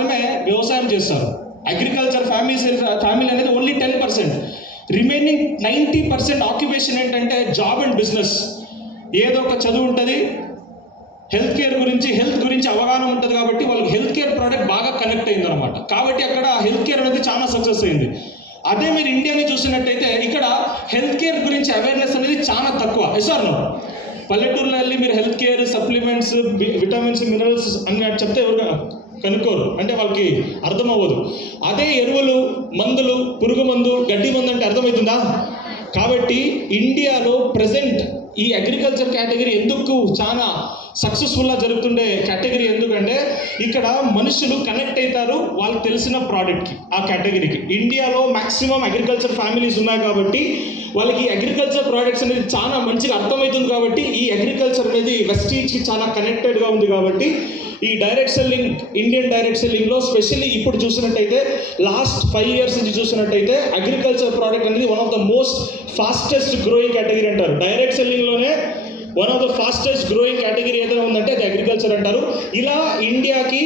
మాత్రమే వ్యవసాయం చేస్తారు. అగ్రికల్చర్ ఫ్యామిలీ అనేది ఓన్లీ 10%. రిమైనింగ్ 90% ఆక్యుపేషన్ ఏంటంటే జాబ్ అండ్ బిజినెస్. ఏదో ఒక చదువు ఉంటుంది, హెల్త్ గురించి అవగాహన ఉంటుంది కాబట్టి వాళ్ళకి హెల్త్ కేర్ ప్రోడక్ట్ బాగా కనెక్ట్ అయింది అనమాట. కాబట్టి అక్కడ హెల్త్ కేర్ అనేది చాలా సక్సెస్ అయింది. అదే మీరు ఇండియాని చూసినట్టయితే ఇక్కడ హెల్త్ కేర్ గురించి అవేర్నెస్ అనేది చాలా తక్కువ. ఎస్ఆర్నో పల్లెటూరులో వెళ్ళి మీరు health care, supplements, vitamins, minerals అని చెప్తే ఎవరు కనుక్కోరు, అంటే వాళ్ళకి అర్థం అవ్వదు. అదే ఎరువులు, మందులు, పురుగు మందు, గడ్డి మందు అంటే అర్థమవుతుందా? కాబట్టి ఇండియాలో ప్రజెంట్ ఈ అగ్రికల్చర్ కేటగిరీ ఎందుకు చాలా సక్సెస్ఫుల్గా జరుగుతుండే కేటగిరీ ఎందుకంటే ఇక్కడ మనుషులు కనెక్ట్ అవుతారు వాళ్ళకి తెలిసిన ప్రోడక్ట్కి, ఆ కేటగిరీకి. ఇండియాలో మ్యాక్సిమం అగ్రికల్చర్ ఫ్యామిలీస్ ఉన్నాయి కాబట్టి వాళ్ళకి అగ్రికల్చర్ ప్రోడక్ట్స్ అనేది చాలా మంచిగా అర్థమవుతుంది. కాబట్టి ఈ అగ్రికల్చర్ అనేది వెస్టీజ్కి చాలా కనెక్టెడ్గా ఉంది. కాబట్టి ఈ డైరెక్ట్ సెల్లింగ్, ఇండియన్ డైరెక్ట్ సెల్లింగ్లో స్పెషల్లీ ఇప్పుడు చూసినట్టయితే లాస్ట్ 5 years నుంచి చూసినట్టయితే అగ్రికల్చర్ ప్రోడక్ట్ అనేది one of the most fastest growing category అంటారు. డైరెక్ట్ సెల్లింగ్లోనే one of the fastest growing category ఏదైనా ఉందంటే అది అగ్రికల్చర్ అంటారు. ఇలా ఇండియాకి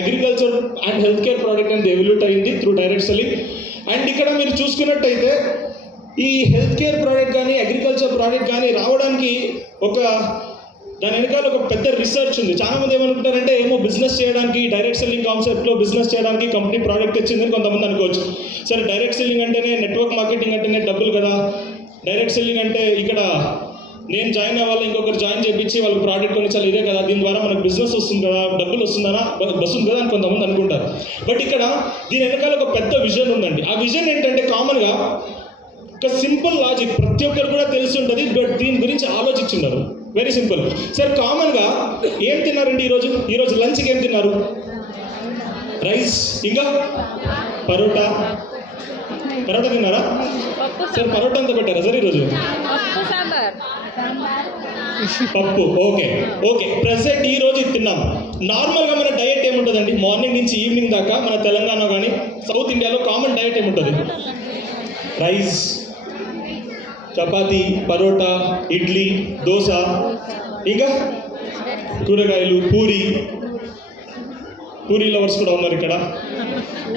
agriculture and health care product అనేది ఎవల్యూట్ అయింది త్రూ డైరెక్ట్ సెల్లింగ్. అండ్ ఇక్కడ మీరు చూసుకున్నట్టయితే ఈ హెల్త్ కేర్ ప్రోడక్ట్ కానీ అగ్రికల్చర్ ప్రోడక్ట్ కానీ రావడానికి దాని వెనకాల ఒక పెద్ద రీసెర్చ్ ఉంది. చాలా మంది ఏమనుకుంటారంటే ఏమో బిజినెస్ చేయడానికి, డైరెక్ట్ సెల్లింగ్ కాన్సెప్ట్లో బిజినెస్ చేయడానికి కంపెనీ ప్రోడక్ట్ తెచ్చిందని కొంతమంది అనుకోవచ్చు. సరే, డైరెక్ట్ సెల్లింగ్ అంటేనే, నెట్వర్క్ మార్కెటింగ్ అంటేనే డబ్బులు కదా, డైరెక్ట్ సెల్లింగ్ అంటే ఇక్కడ నేను జాయిన్ అవ్వాలి, ఇంకొకరు జాయిన్ చేయించి వాళ్ళకి ప్రోడక్ట్ కొనిచ్చాలి, ఇదే కదా, దీని ద్వారా మనకు బిజినెస్ వస్తుంది కదా, డబ్బులు వస్తుంది కదా అని కొంతమంది అనుకుంటారు. బట్ ఇక్కడ దీని వెనకాల ఒక పెద్ద విజన్ ఉందండి. ఆ విజన్ ఏంటంటే కామన్గా ఒక సింపుల్ లాజిక్, ప్రతి ఒక్కరు కూడా తెలిసి ఉంటుంది, బట్ దీని గురించి ఆలోచించున్నారు. Very simple. సార్, కామన్గా ఏం తిన్నారండి ఈరోజు లంచ్కి ఏం తిన్నారు? రైస్, ఇంకా పరోటా తిన్నారా? సార్, పరోటా అంతా పెట్టారా సార్ ఈరోజు? పప్పు. ఓకే. ప్రెసెంట్ ఈ రోజు తిన్నాం. నార్మల్గా మన డయట్ ఏముంటుందండి? మార్నింగ్ నుంచి ఈవినింగ్ దాకా మన తెలంగాణ కానీ సౌత్ ఇండియాలో కామన్ డయట్ ఏముంటుంది? రైస్, చపాతీ, పరోటా, ఇడ్లీ, దోశ, ఇంకా కూరగాయలు, పూరీ లవర్స్ కూడా ఉన్నారు ఇక్కడ,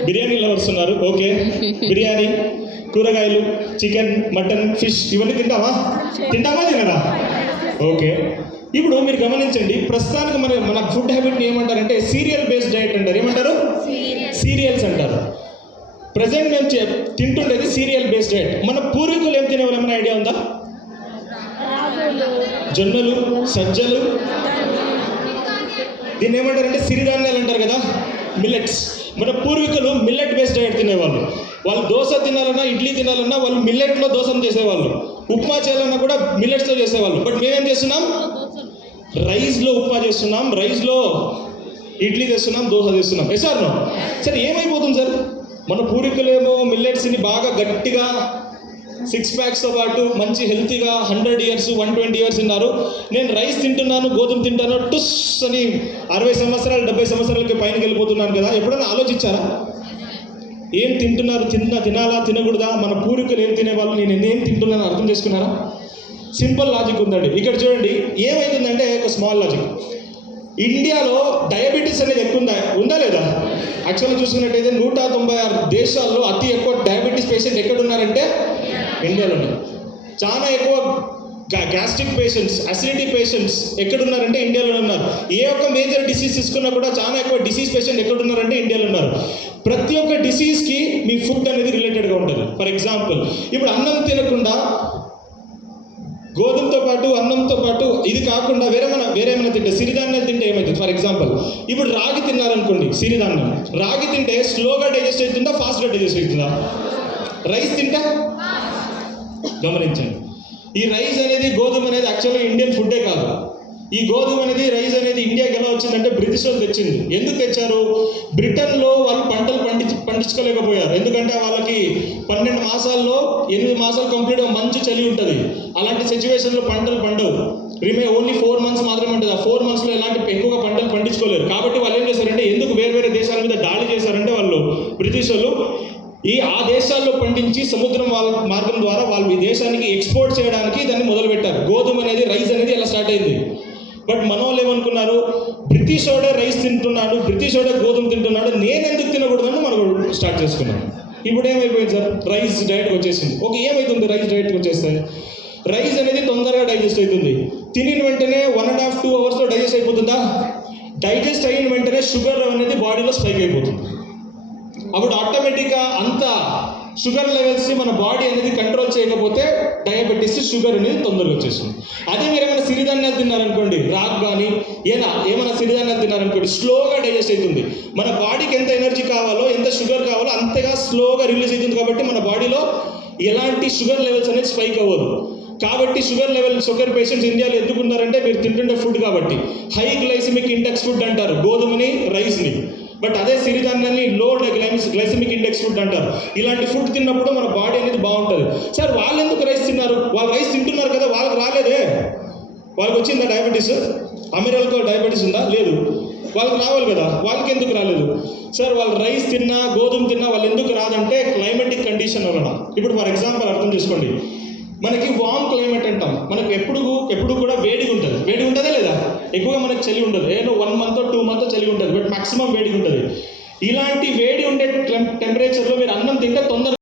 బిర్యానీ లవర్స్ ఉన్నారు. ఓకే, బిర్యానీ, కూరగాయలు, చికెన్, మటన్, ఫిష్ ఇవన్నీ తింటామా తినరా? ఓకే. ఇప్పుడు మీరు గమనించండి, ప్రస్తుతానికి మన ఫుడ్ హ్యాబిట్ని ఏమంటారంటే సీరియల్ బేస్డ్ డయట్ అంటారు. ఏమంటారు? సీరియల్స్ అంటారు. ప్రజెంట్ మేము తింటుండేది సీరియల్ బేస్డ్ డయట్. మన పూర్వీకులు ఏం తినేవారు? ఏమైనా ఐడియా ఉందా? జొన్నలు, సజ్జలు, దీన్ని ఏమంటారంటే సిరిధాన్యాలు అంటారు కదా, మిల్లెట్స్. మన పూర్వీకులు మిల్లెట్ బేస్డ్ డయట్ తినేవాళ్ళు. వాళ్ళు దోశ తినాలన్నా, ఇడ్లీ తినాలన్నా వాళ్ళు మిల్లెట్లో దోశను చేసేవాళ్ళు. ఉప్మా చేయాలన్నా కూడా మిల్లెట్స్లో చేసేవాళ్ళు. బట్ మేమేం చేస్తున్నాం? రైస్లో ఉప్మా చేస్తున్నాం, రైస్లో ఇడ్లీ చేస్తున్నాం, దోశ చేస్తున్నాం. ఎస్ఆర్నో? సరే, ఏమైపోతుంది సార్? మన పూర్వీకులేమో మిల్లెట్స్ని బాగా గట్టిగా 6 packs-తో పాటు మంచి హెల్తీగా 100 years, 120 years ఉన్నారు. నేను రైస్ తింటున్నాను, గోధుమ తింటాను, టుస్ అని 60 సంవత్సరాలు 70 సంవత్సరాలకి పైనకి వెళ్ళిపోతున్నాను కదా. ఎప్పుడైనా ఆలోచించారా? ఏం తింటున్నారు, తినాలా తినకూడదా, మన పూర్వీకులు ఏం తినేవాళ్ళు, నేను ఏం తింటున్నాను అర్థం చేసుకున్నారా? సింపుల్ లాజిక్ ఉందండి. ఇక్కడ చూడండి ఏమైతుందంటే, ఒక స్మాల్ లాజిక్. ఇండియాలో డయాబెటీస్ అనేది ఎక్కువ ఉందా లేదా? యాక్చువల్గా చూసుకున్నట్టయితే 196 దేశాల్లో అతి ఎక్కువ డయాబెటీస్ పేషెంట్ ఎక్కడున్నారంటే ఇండియాలోనే. చాలా ఎక్కువ గ్యాస్ట్రిక్ పేషెంట్స్, అసిడిటీ పేషెంట్స్ ఎక్కడున్నారంటే ఇండియాలోనే ఉన్నారు. ఏ ఒక్క మేజర్ డిసీజ్ తీసుకున్నా కూడా చాలా ఎక్కువ డిసీజ్ పేషెంట్ ఎక్కడున్నారంటే ఇండియాలో ఉన్నారు. ప్రతి ఒక్క డిసీజ్కి మీ ఫుడ్ అనేది రిలేటెడ్గా ఉంటుంది. ఫర్ ఎగ్జాంపుల్, ఇప్పుడు అన్నం తినకుండా, గోధుమతో పాటు, అన్నంతో పాటు ఇది కాకుండా వేరేమైనా తింటే, సిరిధాన్యాలు తింటే ఏమవుతుంది? ఫర్ ఎగ్జాంపుల్, ఇప్పుడు రాగి తిన్నారనుకోండి, సిరిధాన్యం. రాగి తింటే స్లోగా డైజెస్ట్ అవుతుందా, ఫాస్ట్గా డైజెస్ట్ అవుతుందా? రైస్ తింటే గమనించండి, ఈ రైస్ అనేది, గోధుమ అనేది యాక్చువల్గా ఇండియన్ ఫుడ్డే కాదు. ఈ గోధుమ అనేది, రైస్ అనేది ఇండియాకి ఎలా వచ్చిందంటే బ్రిటిష్ వాళ్ళు తెచ్చింది. ఎందుకు తెచ్చారు? బ్రిటన్లో వాళ్ళు పంటలు పండించుకోలేకపోయారు. ఎందుకంటే వాళ్ళకి 12 మాసాల్లో 8 మాసాలు కంప్లీట్గా మంచు చలి ఉంటుంది. అలాంటి సిచ్యువేషన్లో పంటలు పండవు. ఓన్లీ 4 months మాత్రమే ఉంటుంది. ఆ 4 monthsలో ఎలాంటి ఎక్కువగా పంటలు పండించుకోలేరు. కాబట్టి వాళ్ళు ఏం చేశారంటే, ఎందుకు వేరే దేశాల మీద దాడి చేశారంటే వాళ్ళు బ్రిటిష్ వాళ్ళు ఆ దేశాల్లో పండించి సముద్రం మార్గం ద్వారా వాళ్ళు ఈ దేశానికి ఎక్స్పోర్ట్ చేయడానికి దాన్ని మొదలుపెట్టారు. గోధుమ అనేది, రైస్ అనేది అలా స్టార్ట్ అయింది. బట్ మన వాళ్ళు ఏమనుకున్నారు, బ్రిటిష్ వాడే రైస్ తింటున్నాడు, బ్రిటిష్ వాడే గోధుమ తింటున్నాడు, తింటున్నాడు, నేను ఎందుకు తినకూడదు అని మనం స్టార్ట్ చేసుకున్నాం. ఇప్పుడు ఏమైపోయింది సార్, రైస్ డైరెక్ట్గా వచ్చేసింది. ఏమవుతుంది రైస్ డైరెక్ట్గా వచ్చేస్తే? రైస్ అనేది తొందరగా డైజెస్ట్ అవుతుంది. తినిన వెంటనే 1.5-2 అవర్స్లో డైజెస్ట్ అయిపోతుందా? డైజెస్ట్ అయిన వెంటనే షుగర్ అనేది బాడీలో స్పైక్ అయిపోతుంది. అప్పుడు ఆటోమేటిక్గా అంత షుగర్ లెవెల్స్ని మన బాడీ అనేది కంట్రోల్ చేయకపోతే డయాబెటీస్, షుగర్ అనేది తొందరగా వచ్చేస్తుంది. అదే మీరు ఏమైనా సిరిధాన్యాలు తిన్నారనుకోండి, రాగ్ కానీ ఏమైనా సిరిధాన్యాలు తిన్నారనుకోండి, స్లోగా డైజెస్ట్ అవుతుంది. మన బాడీకి ఎంత ఎనర్జీ కావాలో, ఎంత షుగర్ కావాలో అంతగా స్లోగా రిలీజ్ అవుతుంది. కాబట్టి మన బాడీలో ఎలాంటి షుగర్ లెవెల్స్ అనేది స్పైక్ అవ్వదు. కాబట్టి షుగర్ పేషెంట్స్ ఇండియాలో ఎందుకు ఉన్నారంటే మీరు తింటుండే ఫుడ్ కాబట్టి. హై గ్లైసిమిక్ ఇండెక్స్ ఫుడ్ అంటారు గోధుమని, రైస్ని. బట్ అదే సిరిధాన్యాన్ని లో గ్లైసిమిక్ ఇండెక్స్ ఫుడ్ అంటారు. ఇలాంటి ఫుడ్ తిన్నప్పుడు మన బాడీ అనేది బాగుంటుంది. సార్ వాళ్ళు ఎందుకు రైస్ తిన్నారు? వాళ్ళు రైస్ తింటున్నారు కదా, వాళ్ళకి రాలేదే. వాళ్ళకి వచ్చిందా డయాబెటీస్? అమెరికాలో డయాబెటీస్ ఉందా? లేదు. వాళ్ళకి రావాలి కదా, వాళ్ళకి ఎందుకు రాలేదు? సార్ వాళ్ళు రైస్ తిన్నా, గోధుమ తిన్నా వాళ్ళు ఎందుకు రాదంటే క్లైమేటిక్ కండిషన్ వలన. ఇప్పుడు ఫర్ ఎగ్జాంపుల్ అర్థం చేసుకోండి, మనకి వామ్ క్లైమేట్ అంటాం. మనకు ఎప్పుడు కూడా వేడిగా ఉంటుంది. వేడి ఉంటుందా లేదా? ఎక్కువగా మనకు చలి ఉండదు. 1 month 2 month చలి ఉంటుంది, బట్ మాక్సిమం వేడిగా ఉంటుంది. ఇలాంటి వేడి ఉండే టెంపరేచర్లో మీరు అన్నం తింటే తొందరగా